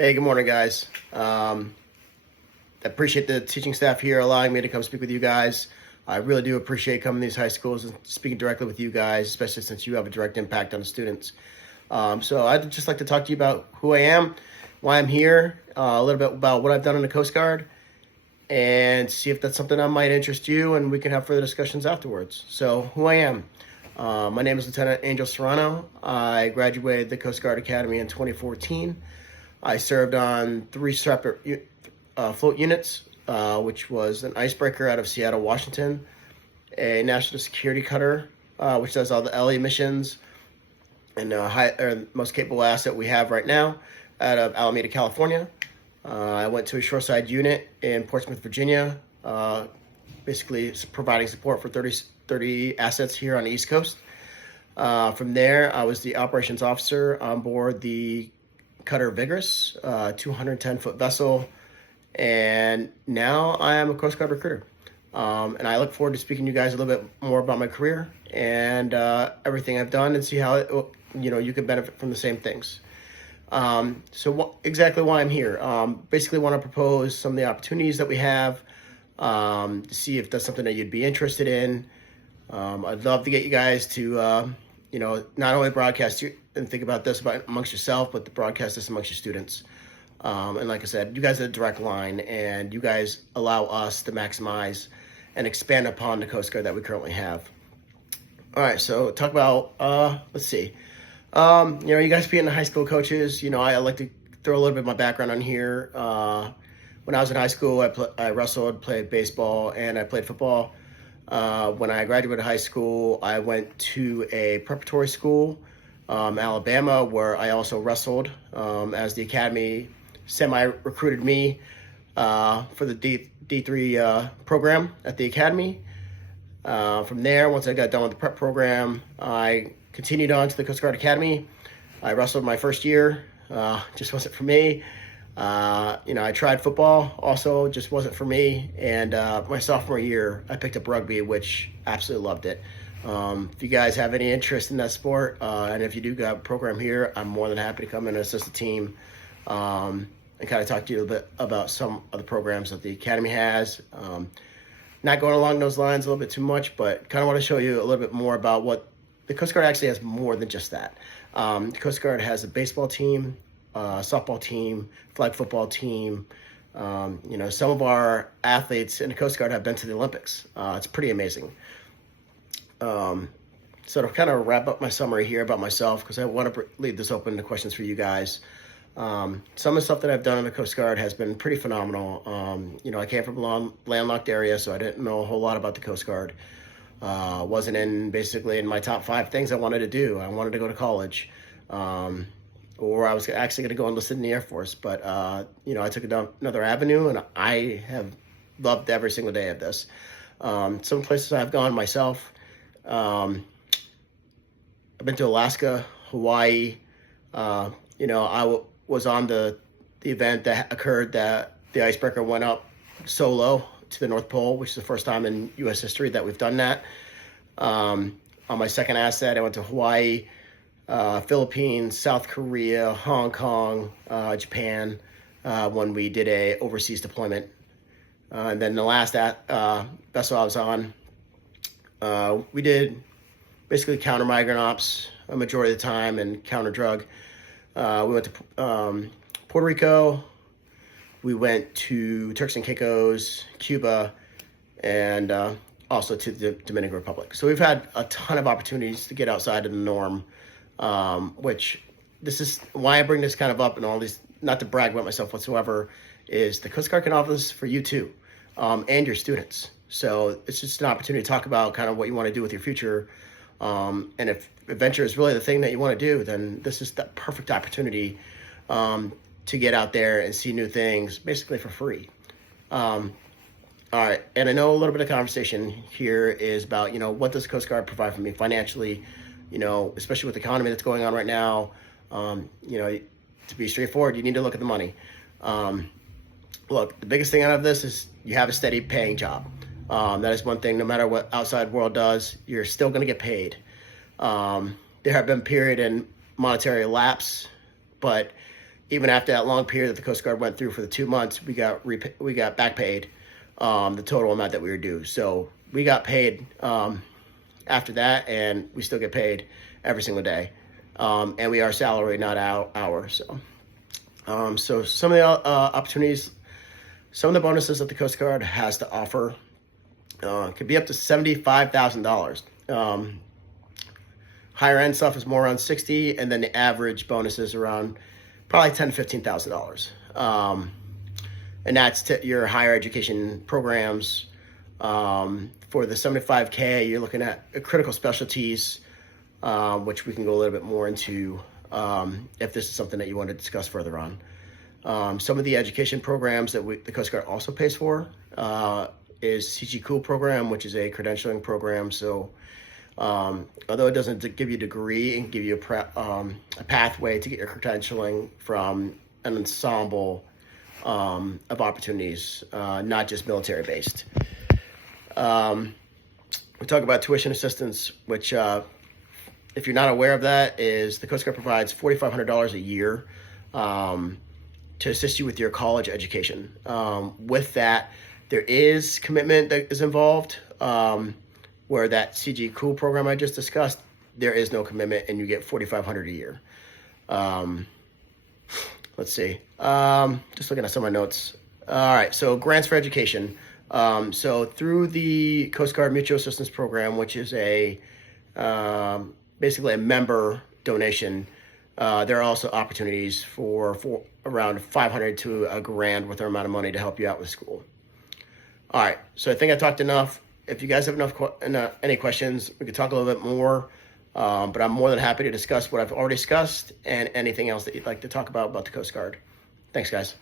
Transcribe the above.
Hey, good morning, guys. I appreciate the teaching staff here allowing me to come speak with you guys. I really do appreciate coming to these high schools and speaking directly with you guys, especially since you have a direct impact on the students. So I'd just like to talk to you about who I am, why I'm here, a little bit about what I've done in the Coast Guard, and see if that's something that might interest you, and we can have further discussions afterwards. So who I am. My name is Lieutenant Angel Serrano. I graduated the Coast Guard Academy in 2014. I served on 3 separate float units, which was an icebreaker out of Seattle, Washington, a national security cutter, which does all the LE missions, and most capable asset we have right now out of Alameda, California. I went to a shoreside unit in Portsmouth, Virginia, basically providing support for 30 assets here on the East Coast. From there, I was the operations officer on board the Cutter Vigorous, 210-foot vessel, and now I am a Coast Guard recruiter. And I look forward to speaking to you guys a little bit more about my career and everything I've done, and see how you can benefit from the same things. Exactly why I'm here. Basically want to propose some of the opportunities that we have, to see if that's something that you'd be interested in. I'd love to get you guys to not only broadcast and think about this amongst yourself, but to broadcast this amongst your students. And like I said, you guys are a direct line, and you guys allow us to maximize and expand upon the Coast Guard that we currently have. All right, so talk about, let's see. You guys being the high school coaches, I like to throw a little bit of my background on here. When I was in high school, I wrestled, played baseball, and I played football. When I graduated high school, I went to a preparatory school, Alabama, where I also wrestled, as the academy semi-recruited me for the D3 program at the academy. From there, once I got done with the prep program, I continued on to the Coast Guard Academy. I wrestled my first year, just wasn't for me. I tried football, also just wasn't for me. And my sophomore year, I picked up rugby, which absolutely loved it. If you guys have any interest in that sport, and if you do got a program here, I'm more than happy to come in and assist the team, and kind of talk to you a little bit about some of the programs that the Academy has. Not going along those lines a little bit too much, but kind of want to show you a little bit more about what the Coast Guard actually has more than just that. The Coast Guard has a baseball team, softball team, flag football team. Some of our athletes in the Coast Guard have been to the Olympics. It's pretty amazing. So to kind of wrap up my summary here about myself, because I want to leave this open to questions for you guys. Some of the stuff that I've done in the Coast Guard has been pretty phenomenal. I came from a landlocked area, so I didn't know a whole lot about the Coast Guard. Wasn't basically in my top 5 things I wanted to do. I wanted to go to college. Or I was actually going to go enlisted in the Air Force. But, I took another avenue, and I have loved every single day of this. Some places I've gone myself. I've been to Alaska, Hawaii. I was on the event that occurred that the icebreaker went up solo to the North Pole, which is the first time in U.S. history that we've done that. On my second asset, I went to Hawaii, Philippines, South Korea, Hong Kong, Japan, when we did a overseas deployment. And then the last vessel I was on, we did basically counter migrant ops a majority of the time and counter drug. We went to Puerto Rico. We went to Turks and Caicos, Cuba, and also to the Dominican Republic. So we've had a ton of opportunities to get outside of the norm, which this is why I bring this kind of up and all these, not to brag about myself whatsoever, is the Coast Guard can offer this for you too, and your students. So it's just an opportunity to talk about kind of what you want to do with your future. And if adventure is really the thing that you want to do, then this is the perfect opportunity to get out there and see new things, basically for free. All right, and I know a little bit of conversation here is about, what does Coast Guard provide for me financially, especially with the economy that's going on right now. To be straightforward, you need to look at the money. Look, the biggest thing out of this is you have a steady paying job. That is one thing, no matter what outside world does, you're still going to get paid. There have been period and monetary lapse, but even after that long period that the Coast Guard went through for the 2 months, we got back paid the total amount that we were due. So we got paid after that, and we still get paid every single day. And we are salary, not hours. So some of the opportunities, some of the bonuses that the Coast Guard has to offer could be up to $75,000. Higher end stuff is more around 60, and then the average bonus is around probably $10,000 to $15,000. And that's your higher education programs. For the 75K, you're looking at critical specialties, which we can go a little bit more into if this is something that you want to discuss further on. Some of the education programs that the Coast Guard also pays for is CG Cool program, which is a credentialing program. So although it doesn't give you a degree, it can give you a pathway to get your credentialing from an ensemble of opportunities, not just military based. We talk about tuition assistance, which if you're not aware of that, is the Coast Guard provides $4,500 a year to assist you with your college education. With that, there is commitment that is involved. Where that CG Cool program I just discussed, there is no commitment, and you get $4,500 a year. Let's see. Just looking at some of my notes. All right, so grants for education. So through the Coast Guard Mutual Assistance Program, which is basically a member donation, there are also opportunities for around $500 to $1,000 worth of amount of money to help you out with school. All right, so I think I talked enough. If you guys have any questions, we could talk a little bit more, but I'm more than happy to discuss what I've already discussed and anything else that you'd like to talk about the Coast Guard. Thanks, guys.